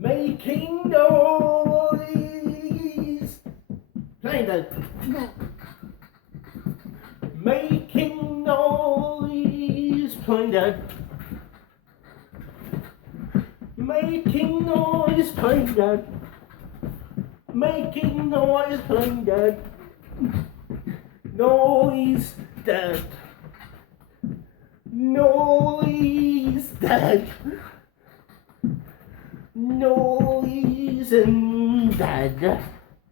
Making noise. Playing Dad. Making noise. Playing Dad. Making noise. Playing Dad. Making noise. Playing Dad. Noise, Dad. Noise, Dad. Noise and Dad.